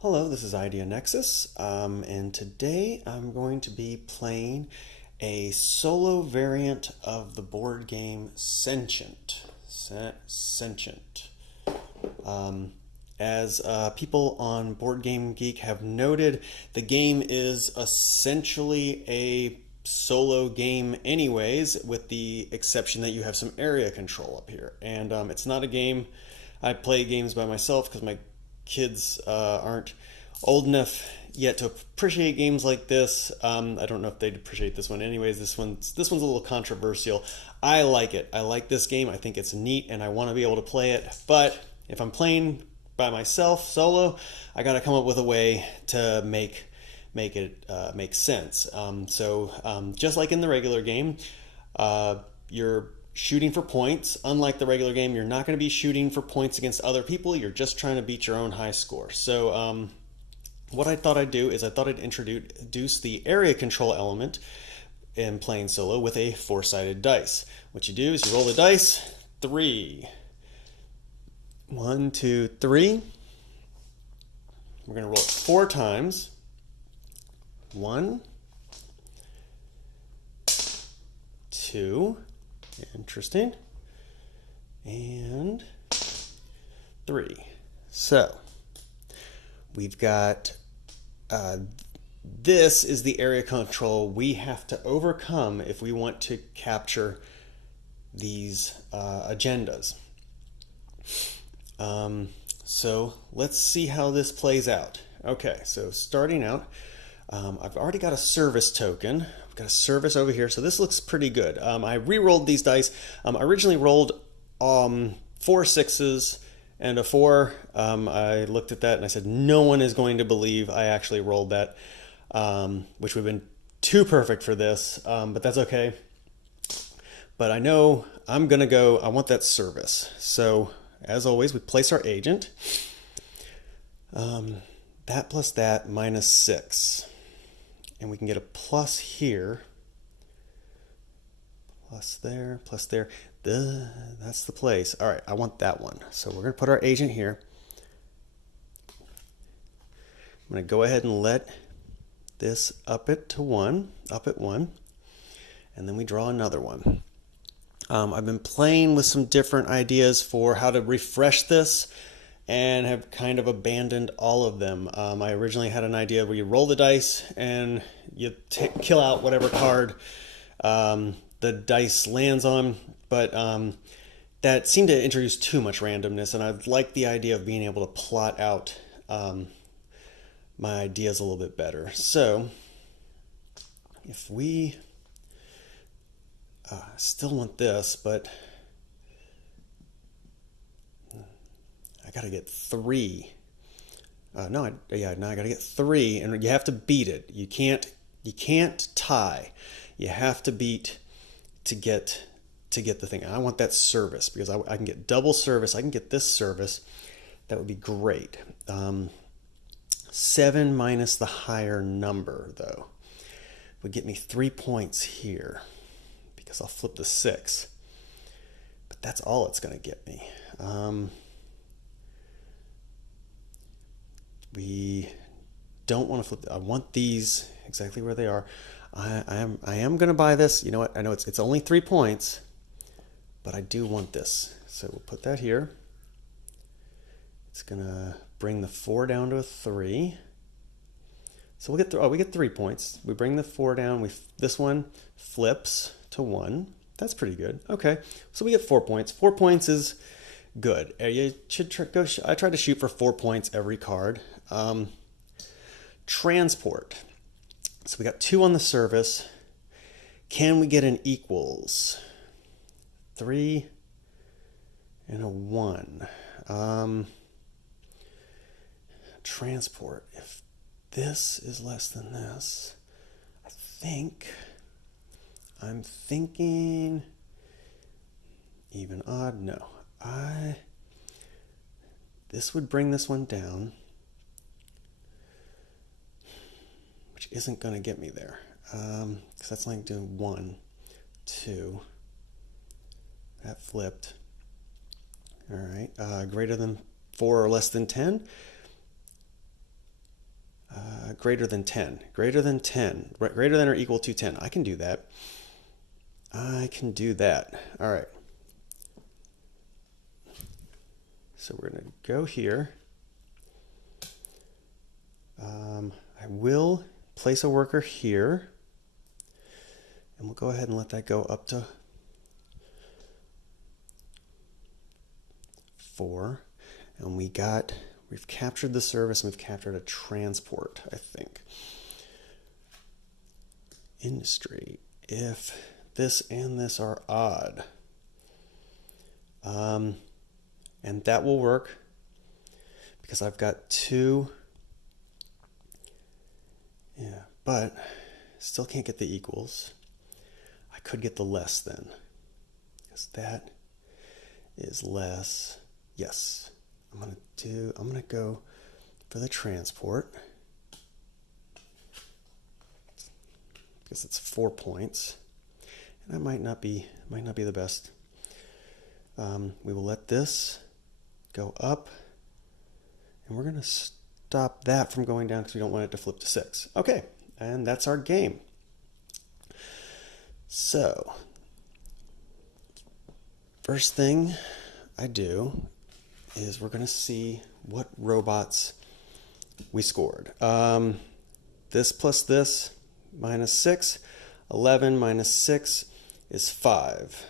Hello, this is Idea Nexus, and today I'm going to be playing a solo variant of the board game Sentient. Sentient. As people on Board Game Geek have noted, the game is essentially a solo game, anyways, with the exception that you have some area control up here. And it's not a game. I play games by myself because my kids aren't old enough yet to appreciate games like this. I don't know if they'd appreciate this one. Anyways, this one's a little controversial. I like it. I like this game. I think it's neat, and I want to be able to play it. But if I'm playing by myself solo, I got to come up with a way to make it make sense. Just like in the regular game, you're shooting for points. Unlike the regular game, you're not going to be shooting for points against other people. You're just trying to beat your own high score. So what I thought I'd do is I thought I'd introduce the area control element in playing solo with a four-sided dice. What you do is you roll the dice, 3. 1, 2, 3. We're going to roll it 4 times. 1, 2, interesting, and 3. So we've got this is the area control we have to overcome if we want to capture these agendas. So let's see how this plays out. Okay, so starting out, I've already got a service token. I've got a service over here, so this looks pretty good. I re-rolled these dice. I originally rolled 4 6s and a 4. I looked at that and I said, no one is going to believe I actually rolled that, which would have been too perfect for this, but that's okay. But I know I'm going to go, I want that service. So as always, we place our agent. That plus that minus 6. And we can get a plus here. Plus there, plus there. That's the place. All right, I want that one. So we're going to put our agent here. I'm going to go ahead and let this up at 1. And then we draw another one. I've been playing with some different ideas for how to refresh this and have kind of abandoned all of them. I originally had an idea where you roll the dice and you kill out whatever card the dice lands on, but that seemed to introduce too much randomness, and I like the idea of being able to plot out my ideas a little bit better. So if we still want this, but I gotta get 3. Now I gotta get 3, and you have to beat it. You can't tie. You have to beat to get the thing. I want that service because I can get double service. I can get this service. That would be great. 7 minus the higher number, though, would get me 3 points here because I'll flip the 6. But that's all it's going to get me. We don't want to flip. I want these exactly where they are. I am going to buy this. You know what? I know it's only 3 points, but I do want this. So we'll put that here. It's going to bring the 4 down to a 3. So we get 3 points. We bring the 4 down. This one flips to 1. That's pretty good. Okay, so we get 4 points. 4 points is good. You should I try to shoot for 4 points every card. Transport. So we got 2 on the service. Can we get an equals? 3 and a 1. Transport. If this is less than this, I'm thinking even odd. No. This would bring this one down, which isn't going to get me there, because that's like doing 1, 2. That flipped. All right, greater than 4 or less than 10. Greater than 10. Greater than 10. Greater than or equal to 10. I can do that. I can do that. All right. So we're going to go here. I will place a worker here. And we'll go ahead and let that go up to 4. And we've captured the service and we've captured a transport, I think. Industry. If this and this are odd. And that will work because I've got 2. Yeah, but still can't get the equals. I could get the less then, because that is less. Yes, I'm gonna go for the transport because it's 4 points, and that might not be the best. We will let this go up, and we're gonna stop that from going down because we don't want it to flip to 6. Okay, and that's our game. So, first thing I do is we're going to see what robots we scored. This plus this minus 6. 11 minus 6 is 5.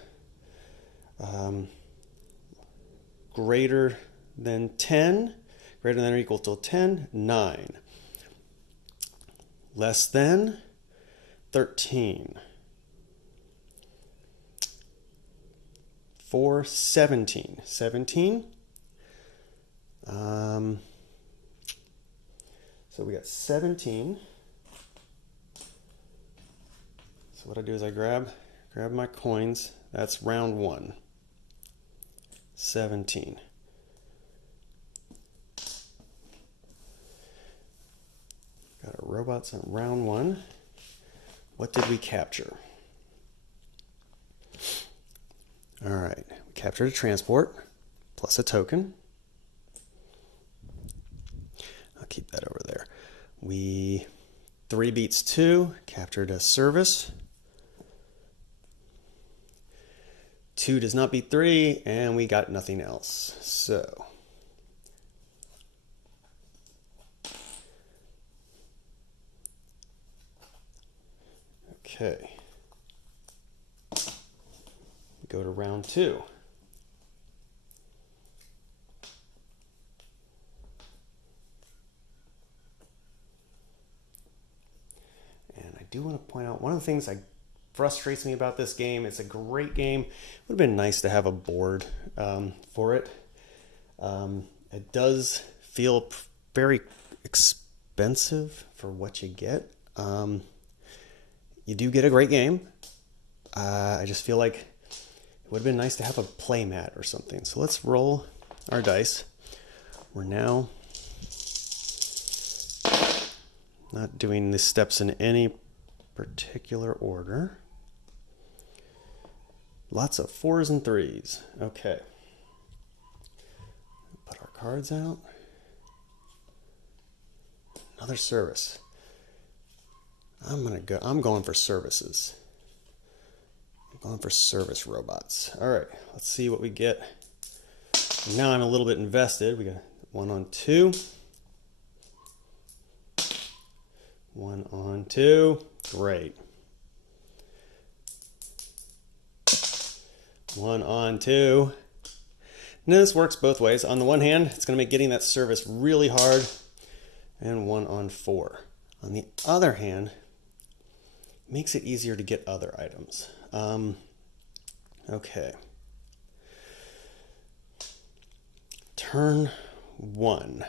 Greater than 10. Greater than or equal to 10. 9. Less than 13. 4, 17. 17. So we got 17. So what I do is I grab my coins. That's round 1. 17. Got our robots on round 1. What did we capture? All right, we captured a transport plus a token. I'll keep that over there. 3 beats 2, captured a service. 2 does not beat 3, and we got nothing else. So, okay. Go to round 2. And I do want to point out one of the things that frustrates me about this game. It's a great game. It would have been nice to have a board for it. It does feel very expensive for what you get. You do get a great game. I just feel like it would have been nice to have a play mat or something. So let's roll our dice. We're now not doing the steps in any particular order. Lots of 4s and 3s. Okay. Put our cards out. Another service. I'm going for services. Going for service robots. All right, let's see what we get. Now I'm a little bit invested. We got 1 on 2. 1 on 2. Great. 1 on 2. Now this works both ways. On the one hand, it's going to make getting that service really hard. And 1 on 4. On the other hand, it makes it easier to get other items. Okay. Turn 1.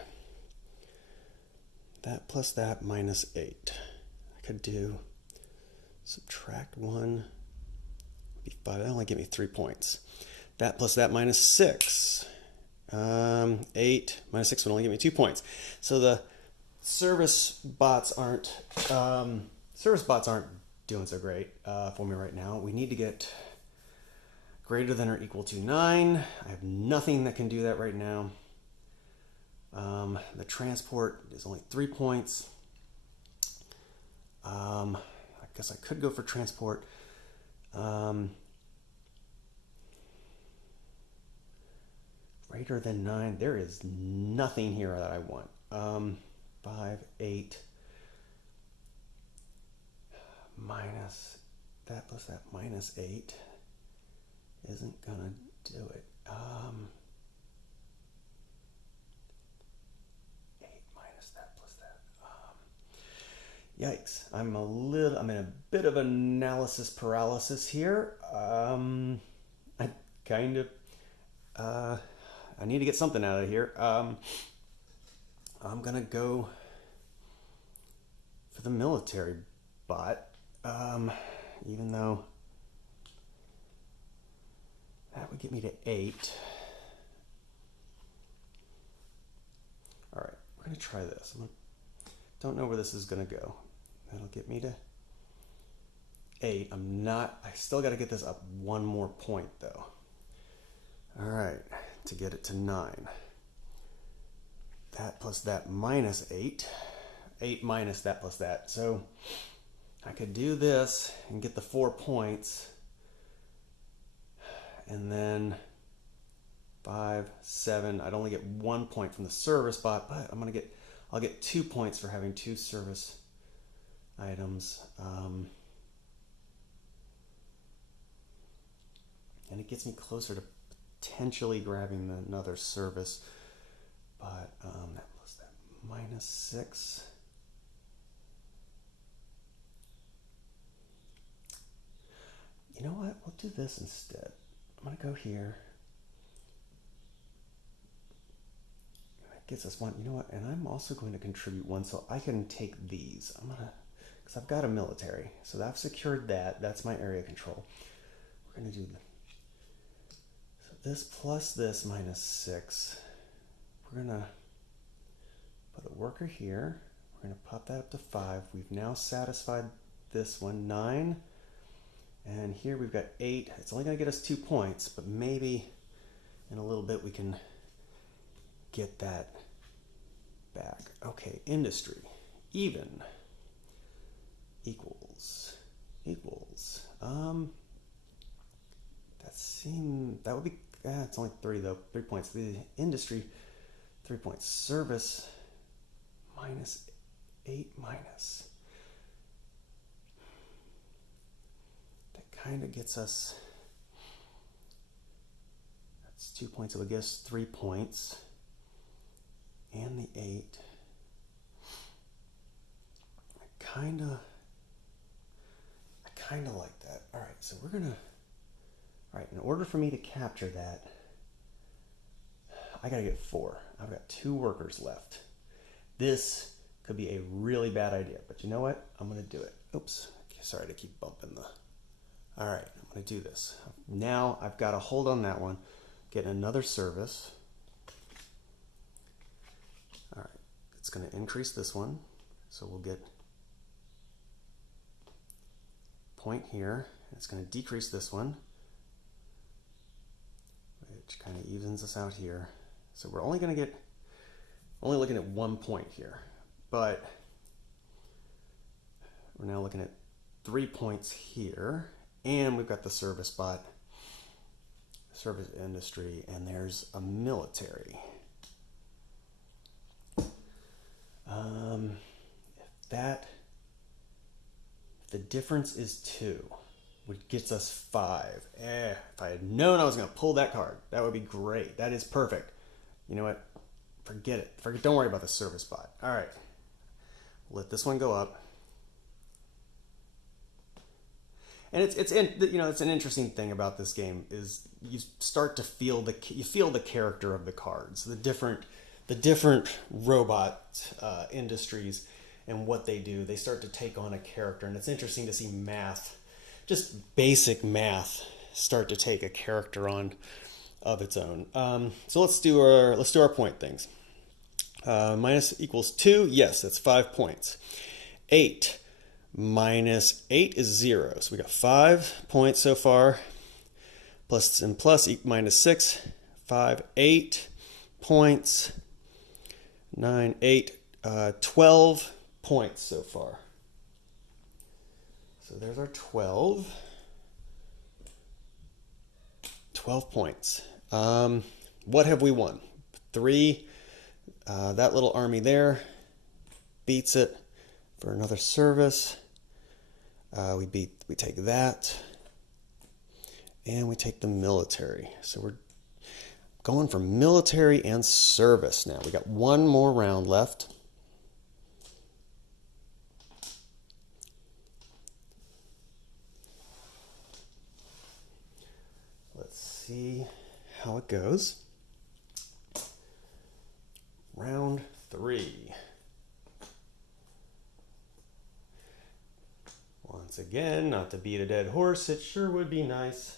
That plus that minus 8. I could do subtract 1. Be 5. That only give me 3 points. That plus that minus 6. 8 minus 6 would only give me 2 points. So the service bots aren't doing so great for me right now. We need to get greater than or equal to 9. I have nothing that can do that right now. The transport is only 3 points. I guess I could go for transport. Greater than 9. There is nothing here that I want. 5, 8 minus that plus that minus 8 isn't gonna do it. 8 minus that plus that. Yikes! I'm in a bit of analysis paralysis here. I kind of I need to get something out of here. I'm gonna go for the military bot, even though that would get me to 8. All right, we're gonna try this. Don't know where this is gonna go. That'll get me to 8. I still got to get this up one more point though. All right, to get it to 9. That plus that minus 8. 8 minus that plus that. So I could do this and get the 4 points. And then 5, 7. I'd only get 1 point from the service bot, but I'll get 2 points for having 2 service items. And it gets me closer to potentially grabbing another service. But that plus that minus 6. You know what? We'll do this instead. I'm going to go here. That gets us 1. You know what? And I'm also going to contribute 1 so I can take these. Because I've got a military. So I've secured that. That's my area control. We're going to do this plus this minus 6. We're going to put a worker here. We're going to pop that up to 5. We've now satisfied this one, 9. And here we've got 8. It's only going to get us 2 points, but maybe in a little bit we can get that back. Okay, industry. Even. Equals. That would be, it's only 3 though. 3 points. The industry, 3 points. Service, minus 8 minus. Kind of gets us, that's 2 points, so I guess 3 points, and the 8. I kind of like that. All right, so we're gonna, all right, in order for me to capture that, I gotta get 4. I've got 2 workers left. This could be a really bad idea, but you know what? I'm gonna do it. Oops, sorry to keep bumping the. All right, I'm going to do this. Now I've got to hold on that one, get another service. All right, it's going to increase this one. So we'll get point here. It's going to decrease this one, which kind of evens us out here. So we're only looking at 1 point here, but we're now looking at 3 points here. And we've got the service bot, service industry, and there's a military. If the difference is 2, which gets us 5. If I had known I was going to pull that card, that would be great. That is perfect. You know what? Forget it. Don't worry about the service bot. All right. Let this one go up. And it's an interesting thing about this game is you start to feel the character of the cards, the different robot industries and what they do. They start to take on a character, and it's interesting to see math, just basic math, start to take a character on of its own. So let's do our point things. Minus equals 2. Yes, that's 5 points. 8. Minus 8 is 0. So we got 5 points so far. Plus and plus minus 6. 5, 8 points. 9, 8, 12 points so far. So there's our 12. 12 points. What have we won? 3. That little army there beats it for another service. We take that, and we take the military. So we're going for military and service now. We got one more round left. Let's see how it goes. Round 3. Once again, not to beat a dead horse, it sure would be nice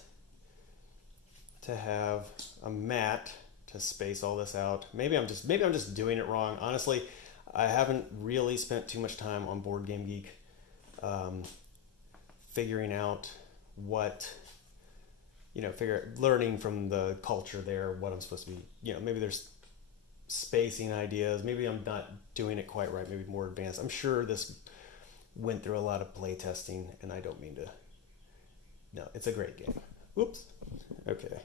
to have a mat to space all this out. Maybe I'm just doing it wrong. Honestly, I haven't really spent too much time on Board Game Geek figuring out what, learning from the culture there, what I'm supposed to be, maybe there's spacing ideas. Maybe I'm not doing it quite right. Maybe more advanced. I'm sure this went through a lot of play testing, and I don't mean to. No, it's a great game. Oops. Okay.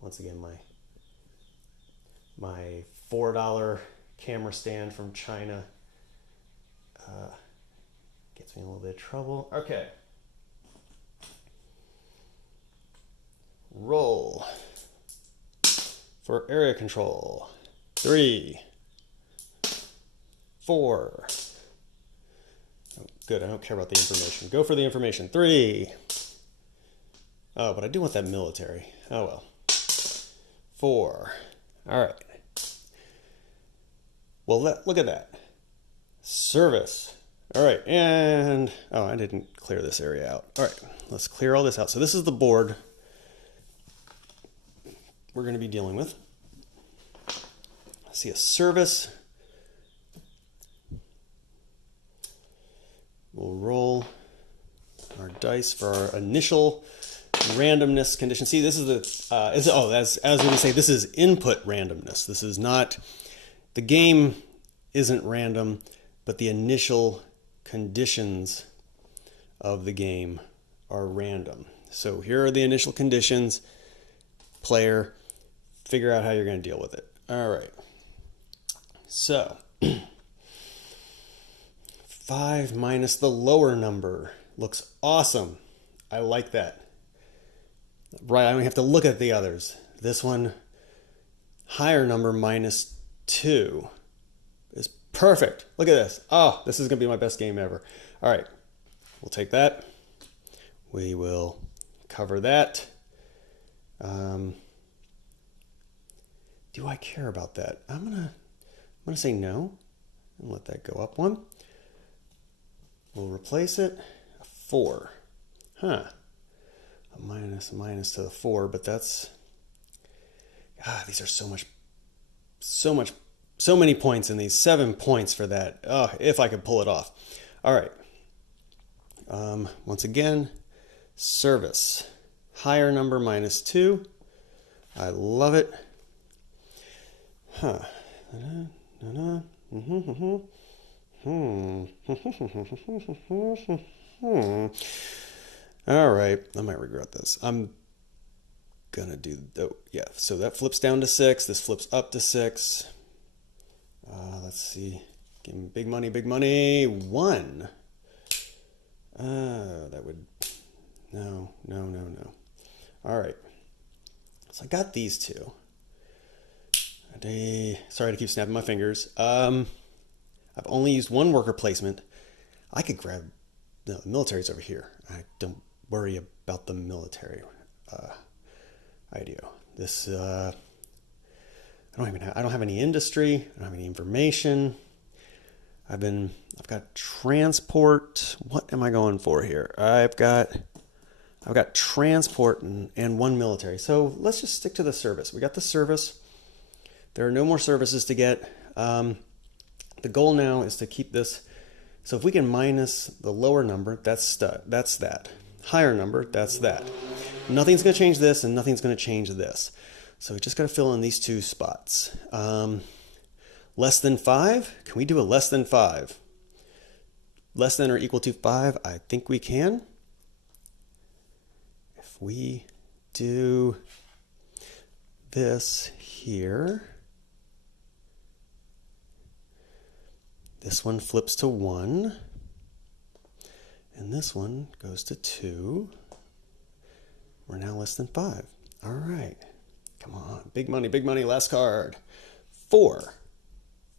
Once again, my $4 camera stand from China gets me in a little bit of trouble. Okay. Roll for area control. 3, 4. Oh, good, I don't care about the information. Go for the information. 3. Oh, but I do want that military. Oh well. 4. All right. Well, look at that. Service. All right, and I didn't clear this area out. All right, let's clear all this out. So this is the board we're going to be dealing with. See a service. We'll roll our dice for our initial randomness condition. See, this is as we say, this is input randomness. This is not, the game isn't random, but the initial conditions of the game are random. So here are the initial conditions. Player, figure out how you're going to deal with it. All right. So 5 minus the lower number looks awesome. I like that. Right, I don't have to look at the others. This one, higher number minus 2 is perfect. Look at this. Oh, this is going to be my best game ever. All right, we'll take that. We will cover that. Do I care about that? I'm gonna say no and let that go up 1. We'll replace it. 4. Huh. A minus to the 4, but that's, these are so many points in these. 7 points for that. Oh, if I could pull it off. All right. Once again, service. Higher number minus 2. I love it. Huh. All right, I might regret this. I'm gonna do so that flips down to 6. This flips up to 6. Let's see. Give me big money. 1. That would, no. All right. So I got these 2. Sorry to keep snapping my fingers. I've only used 1 worker placement. I could grab, no, the military's over here. I don't worry about the military idea. This, I don't have any industry. I don't have any information. I've got transport. What am I going for here? I've got transport and 1 military. So let's just stick to the service. We got the service. There are no more services to get. The goal now is to keep this. So if we can minus the lower number, that's that. Higher number, that's that. Nothing's going to change this, and nothing's going to change this. So we just got to fill in these 2 spots. Less than 5? Can we do a less than 5? less than or equal to 5? I think we can. If we do this here, this one flips to 1, and this one goes to 2. We're now less than 5. All right. Come on. Big money, last card. 4.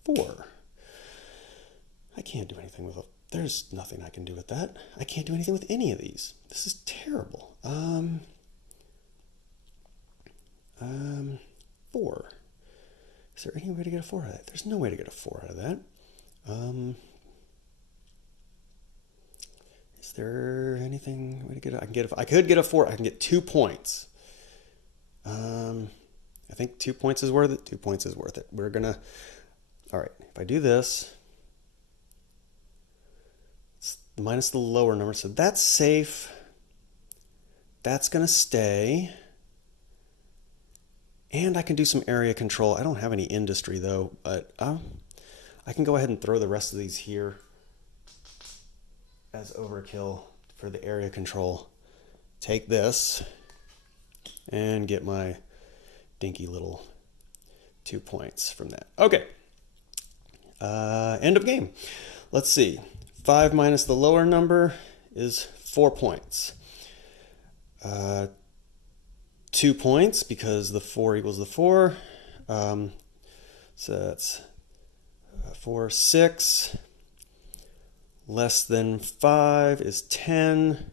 4. I can't do anything with it. There's nothing I can do with that. I can't do anything with any of these. This is terrible. 4. Is there any way to get a 4 out of that? There's no way to get a 4 out of that. Is there anything way to get it? I could get a 4. I can get 2 points. I think 2 points is worth it. 2 points is worth it. We're gonna. All right. If I do this, it's minus the lower number, so that's safe. That's gonna stay. And I can do some area control. I don't have any industry though, but I can go ahead and throw the rest of these here as overkill for the area control. Take this and get my dinky little 2 points from that. Okay. End of game. Let's see. 5 minus the lower number is 4 points. 2 points because the 4 equals the 4. So that's 4, 6. Less than 5 is 10.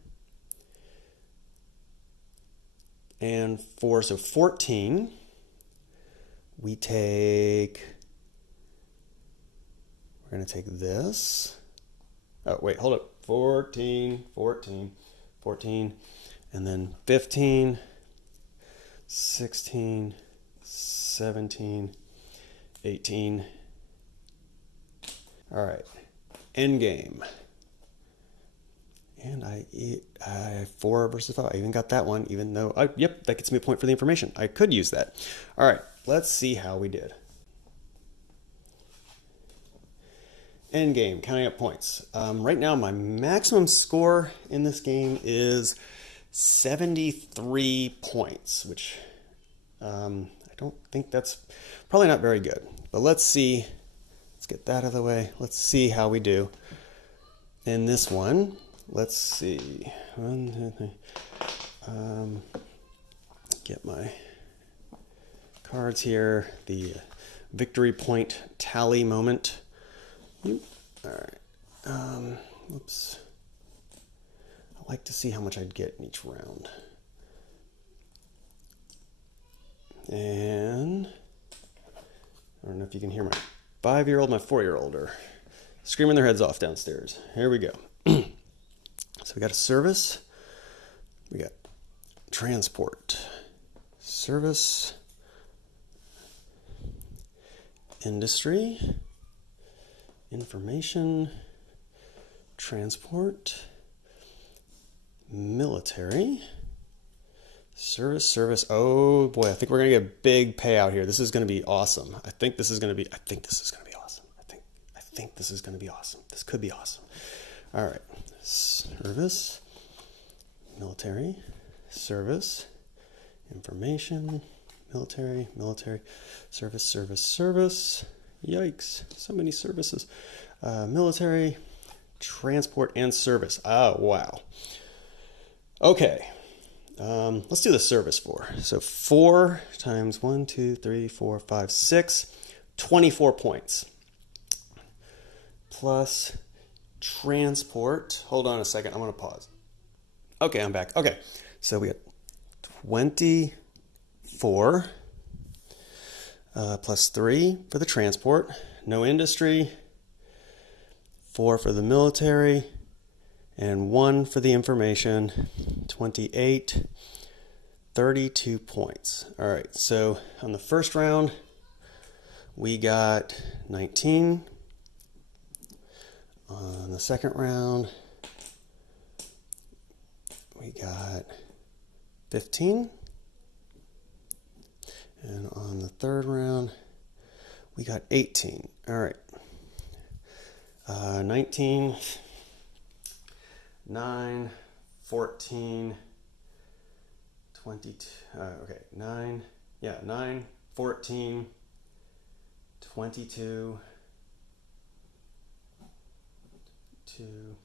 And 4, so 14. We're going to take this. Oh, wait, hold up. 14, and then 15, 16, 17, 18. All right, end game. And I 4 versus 5. I even got that one, even though, yep, that gets me a point for the information. I could use that. All right, let's see how we did. End game, counting up points. Right now, my maximum score in this game is 73 points, which I don't think that's probably not very good. But let's see. Let's get that out of the way. Let's see how we do in this one. Let's see. 1, 2, 3. Get my cards here. The victory point tally moment. All right. Oops. I like to see how much I'd get in each round. And I don't know if you can hear my 5-year-old, my 4-year-old are screaming their heads off downstairs. Here we go. So we got a service. We got transport, service, industry, information, transport, military, service. Oh boy, I think we're gonna get a big payout here. This is gonna be awesome. I think this is gonna be awesome. I think this is gonna be awesome. This could be awesome. All right, service, military, service, information, military, service. Yikes, so many services. Military, transport, and service. Oh, wow. Okay, let's do the service 4. So 4 times 1, 2, 3, 4, 5, 6, 24 points. Plus transport. Hold on a second, I'm going to pause. Okay, I'm back. Okay, so we got 24 plus 3 for the transport. No industry. 4 for the military. And 1 for the information. 28. 32 points. All right, so on the first round, we got 19. On the second round, we got 15. And on the third round, we got 18. All right. 19 9, 14, 22, okay, 9, yeah, 9, 14, 22, 2,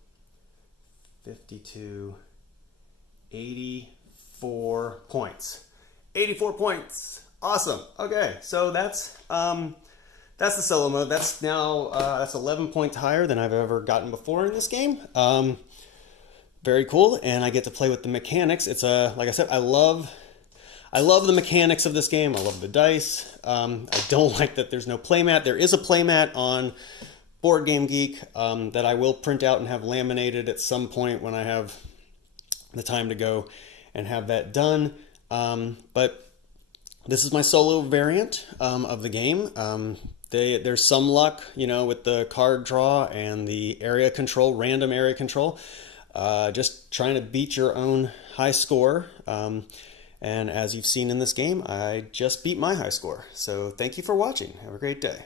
52, 84 points. 84 points. Awesome. Okay, so that's the solo mode. That's now that's 11 points higher than I've ever gotten before in this game. Very cool, and I get to play with the mechanics. It's like I said, I love the mechanics of this game. I love the dice. I don't like that there's no playmat. There is a playmat on Board Game Geek that I will print out and have laminated at some point when I have the time to go and have that done. But this is my solo variant of the game. There's some luck, with the card draw and the area control, random area control. Just trying to beat your own high score. And as you've seen in this game, I just beat my high score. So thank you for watching. Have a great day.